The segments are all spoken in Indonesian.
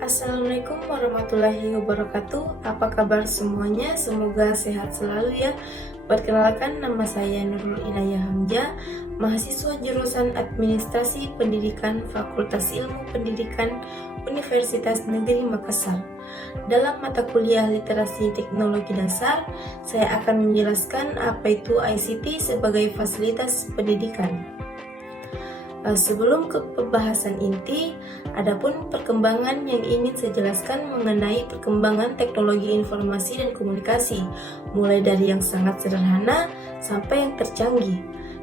Assalamualaikum warahmatullahi wabarakatuh. Apa kabar semuanya? Semoga sehat selalu ya. Perkenalkan, nama saya Nurul Inayah Hamzah, mahasiswa jurusan Administrasi Pendidikan Fakultas Ilmu Pendidikan Universitas Negeri Makassar. Dalam mata kuliah Literasi Teknologi Dasar, saya akan menjelaskan apa itu ICT sebagai fasilitas pendidikan. Sebelum ke pembahasan inti, adapun perkembangan yang ingin saya jelaskan mengenai perkembangan teknologi informasi dan komunikasi, mulai dari yang sangat sederhana sampai yang tercanggih.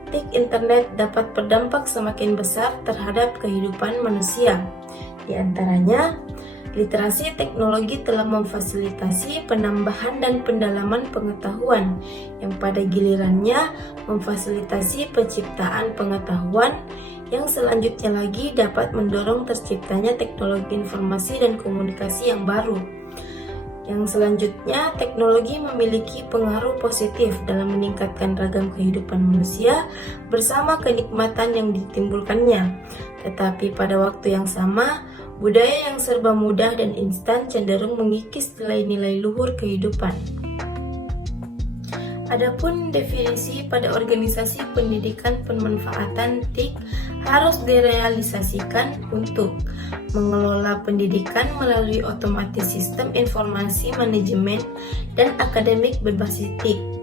TIK internet dapat berdampak semakin besar terhadap kehidupan manusia. Di antaranya, literasi teknologi telah memfasilitasi penambahan dan pendalaman pengetahuan, yang pada gilirannya memfasilitasi penciptaan pengetahuan, yang selanjutnya lagi dapat mendorong terciptanya teknologi informasi dan komunikasi yang baru. Yang selanjutnya, teknologi memiliki pengaruh positif dalam meningkatkan ragam kehidupan manusia bersama kenikmatan yang ditimbulkannya. Tetapi pada waktu yang sama, budaya yang serba mudah dan instan cenderung mengikis nilai-nilai luhur kehidupan. Adapun definisi pada organisasi pendidikan pemanfaatan TIK harus direalisasikan untuk mengelola pendidikan melalui otomatis sistem informasi manajemen dan akademik berbasis TIK.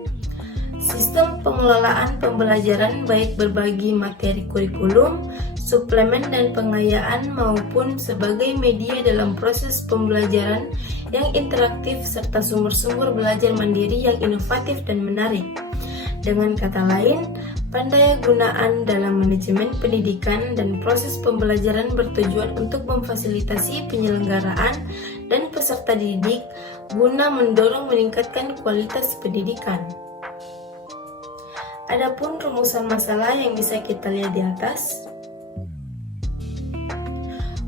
Sistem pengelolaan pembelajaran baik berbagi materi kurikulum, suplemen dan pengayaan maupun sebagai media dalam proses pembelajaran yang interaktif serta sumber-sumber belajar mandiri yang inovatif dan menarik. Dengan kata lain, pandai gunaan dalam manajemen pendidikan dan proses pembelajaran bertujuan untuk memfasilitasi penyelenggaraan dan peserta didik guna mendorong meningkatkan kualitas pendidikan. Adapun rumusan masalah yang bisa kita lihat di atas.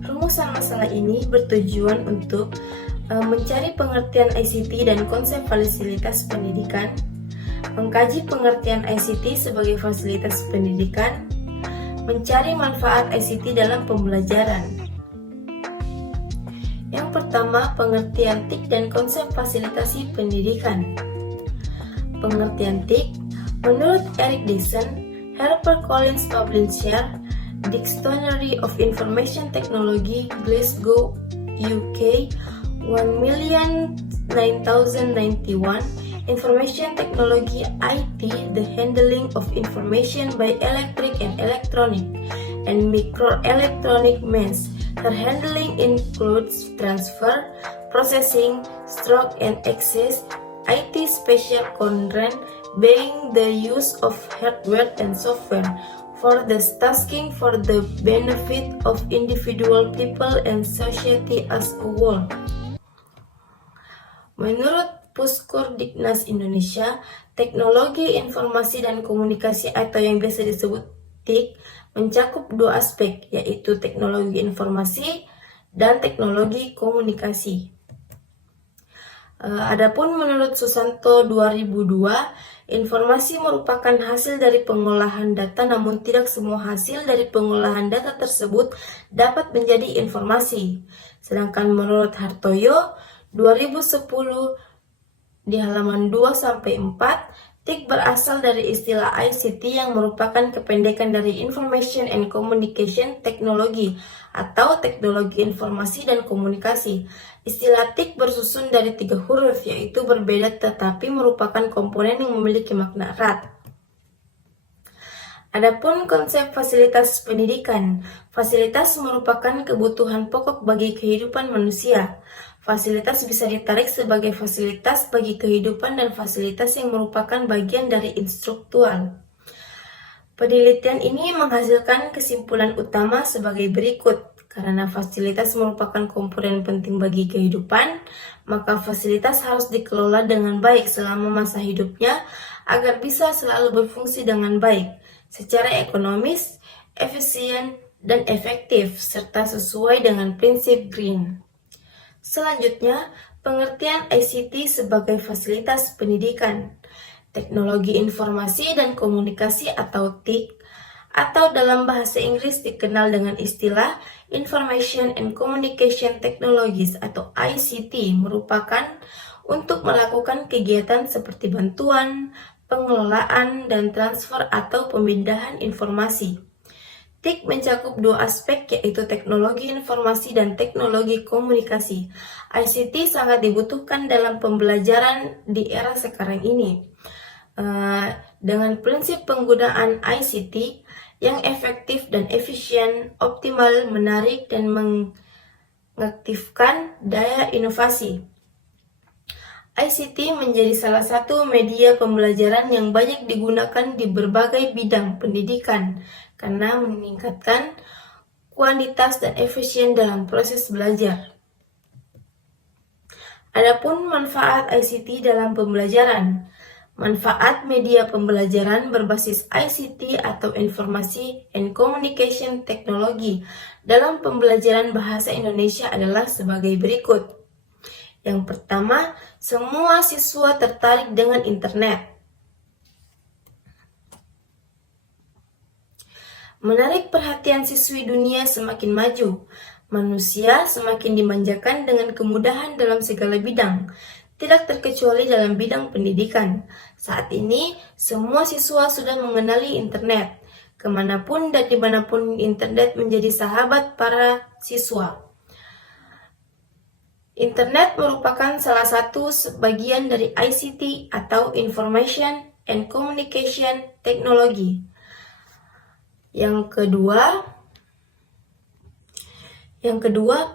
Rumusan masalah ini bertujuan untuk mencari pengertian ICT dan konsep fasilitas pendidikan, mengkaji pengertian ICT sebagai fasilitas pendidikan, mencari manfaat ICT dalam pembelajaran. Yang pertama, pengertian TIK dan konsep fasilitasi pendidikan. Pengertian TIK menurut Eric Dyson, HarperCollins Publishers, Dictionary of Information Technology, Glasgow, UK, 1,009,091, Information Technology IT, the handling of information by electric and electronic and microelectronic means. Her handling includes transfer, processing, store and access. IT special concern being the use of hardware and software for the tasking for the benefit of individual people and society as a whole. Menurut Puskurdiknas Indonesia, teknologi informasi dan komunikasi atau yang biasa disebut TIK mencakup dua aspek, yaitu teknologi informasi dan teknologi komunikasi. Adapun menurut Susanto 2002, informasi merupakan hasil dari pengolahan data, namun tidak semua hasil dari pengolahan data tersebut dapat menjadi informasi. Sedangkan menurut Hartoyo 2010 di halaman 2-4, TIK berasal dari istilah ICT yang merupakan kependekan dari Information and Communication Technology atau teknologi informasi dan komunikasi. Istilah TIK bersusun dari 3 huruf, yaitu berbeda tetapi merupakan komponen yang memiliki makna erat. Adapun konsep fasilitas pendidikan, fasilitas merupakan kebutuhan pokok bagi kehidupan manusia. Fasilitas bisa ditarik sebagai fasilitas bagi kehidupan dan fasilitas yang merupakan bagian dari instruktual. Penelitian ini menghasilkan kesimpulan utama sebagai berikut. Karena fasilitas merupakan komponen penting bagi kehidupan, maka fasilitas harus dikelola dengan baik selama masa hidupnya agar bisa selalu berfungsi dengan baik, secara ekonomis, efisien, dan efektif, serta sesuai dengan prinsip Green. Selanjutnya, pengertian ICT sebagai fasilitas pendidikan. Teknologi informasi dan komunikasi atau TIK atau dalam bahasa Inggris dikenal dengan istilah Information and Communication Technologies atau ICT, merupakan untuk melakukan kegiatan seperti bantuan, pengelolaan, dan transfer atau pemindahan informasi. TIC mencakup dua aspek, yaitu teknologi informasi dan teknologi komunikasi. ICT sangat dibutuhkan dalam pembelajaran di era sekarang ini. Dengan prinsip penggunaan ICT yang efektif dan efisien, optimal, menarik, dan mengaktifkan daya inovasi. ICT menjadi salah satu media pembelajaran yang banyak digunakan di berbagai bidang pendidikan karena meningkatkan kualitas dan efisien dalam proses belajar. Adapun manfaat ICT dalam pembelajaran. Manfaat media pembelajaran berbasis ICT atau Informasi and Communication Technology dalam pembelajaran bahasa Indonesia adalah sebagai berikut. Yang pertama, semua siswa tertarik dengan internet. Menarik perhatian siswi, dunia semakin maju. Manusia semakin dimanjakan dengan kemudahan dalam segala bidang, tidak terkecuali dalam bidang pendidikan. Saat ini, semua siswa sudah mengenali internet. Kemanapun dan dimanapun internet menjadi sahabat para siswa. Internet merupakan salah satu bagian dari ICT atau Information and Communication Technology. Yang kedua,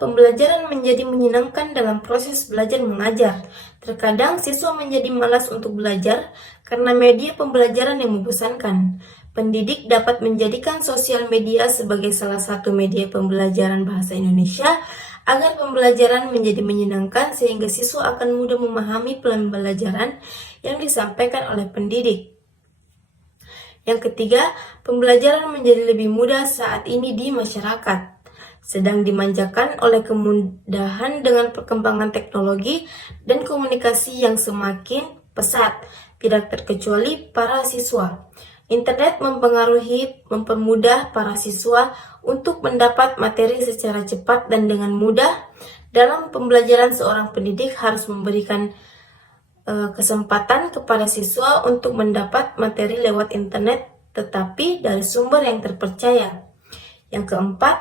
pembelajaran menjadi menyenangkan dalam proses belajar mengajar. Terkadang siswa menjadi malas untuk belajar karena media pembelajaran yang membosankan. Pendidik dapat menjadikan sosial media sebagai salah satu media pembelajaran bahasa Indonesia agar pembelajaran menjadi menyenangkan sehingga siswa akan mudah memahami pembelajaran yang disampaikan oleh pendidik. Yang ketiga, pembelajaran menjadi lebih mudah saat ini di masyarakat. Sedang dimanjakan oleh kemudahan dengan perkembangan teknologi dan komunikasi yang semakin pesat, tidak terkecuali para siswa. Internet mempermudah para siswa untuk mendapat materi secara cepat dan dengan mudah. Dalam pembelajaran, seorang pendidik harus memberikan kesempatan kepada siswa untuk mendapat materi lewat internet, tetapi dari sumber yang terpercaya. Yang keempat,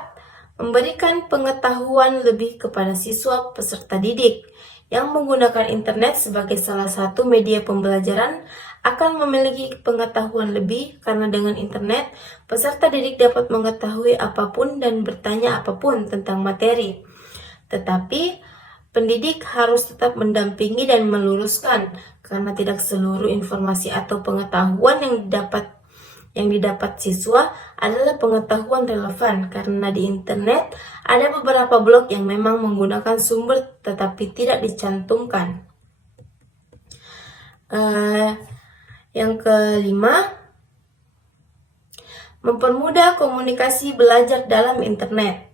memberikan pengetahuan lebih kepada siswa peserta didik yang menggunakan internet sebagai salah satu media pembelajaran akan memiliki pengetahuan lebih karena dengan internet peserta didik dapat mengetahui apapun dan bertanya apapun tentang materi. Tetapi pendidik harus tetap mendampingi dan meluruskan karena tidak seluruh informasi atau pengetahuan yang didapat siswa adalah pengetahuan relevan karena di internet ada beberapa blog yang memang menggunakan sumber tetapi tidak dicantumkan. Yang kelima, mempermudah komunikasi belajar dalam internet.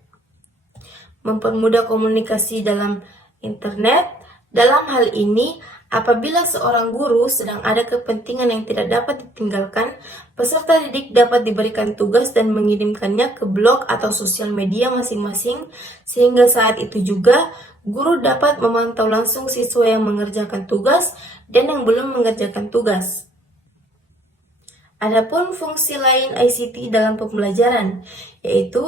Mempermudah komunikasi dalam internet, dalam hal ini apabila seorang guru sedang ada kepentingan yang tidak dapat ditinggalkan, peserta didik dapat diberikan tugas dan mengirimkannya ke blog atau sosial media masing-masing, sehingga saat itu juga guru dapat memantau langsung siswa yang mengerjakan tugas dan yang belum mengerjakan tugas. Adapun fungsi lain ICT dalam pembelajaran, yaitu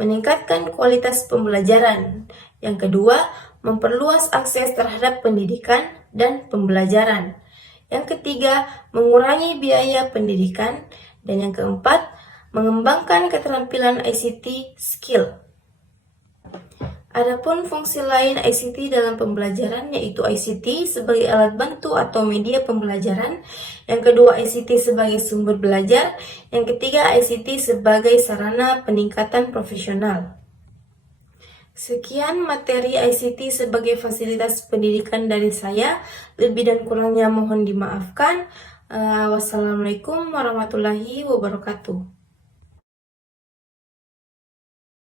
meningkatkan kualitas pembelajaran. Yang kedua, memperluas akses terhadap pendidikan dan pembelajaran. Yang ketiga, mengurangi biaya pendidikan. Dan yang keempat, mengembangkan keterampilan ICT skill. Adapun fungsi lain ICT dalam pembelajaran yaitu ICT sebagai alat bantu atau media pembelajaran. Yang kedua, ICT sebagai sumber belajar. Yang ketiga, ICT sebagai sarana peningkatan profesional. Sekian materi ICT sebagai fasilitas pendidikan dari saya. Lebih dan kurangnya mohon dimaafkan. Wassalamualaikum warahmatullahi wabarakatuh.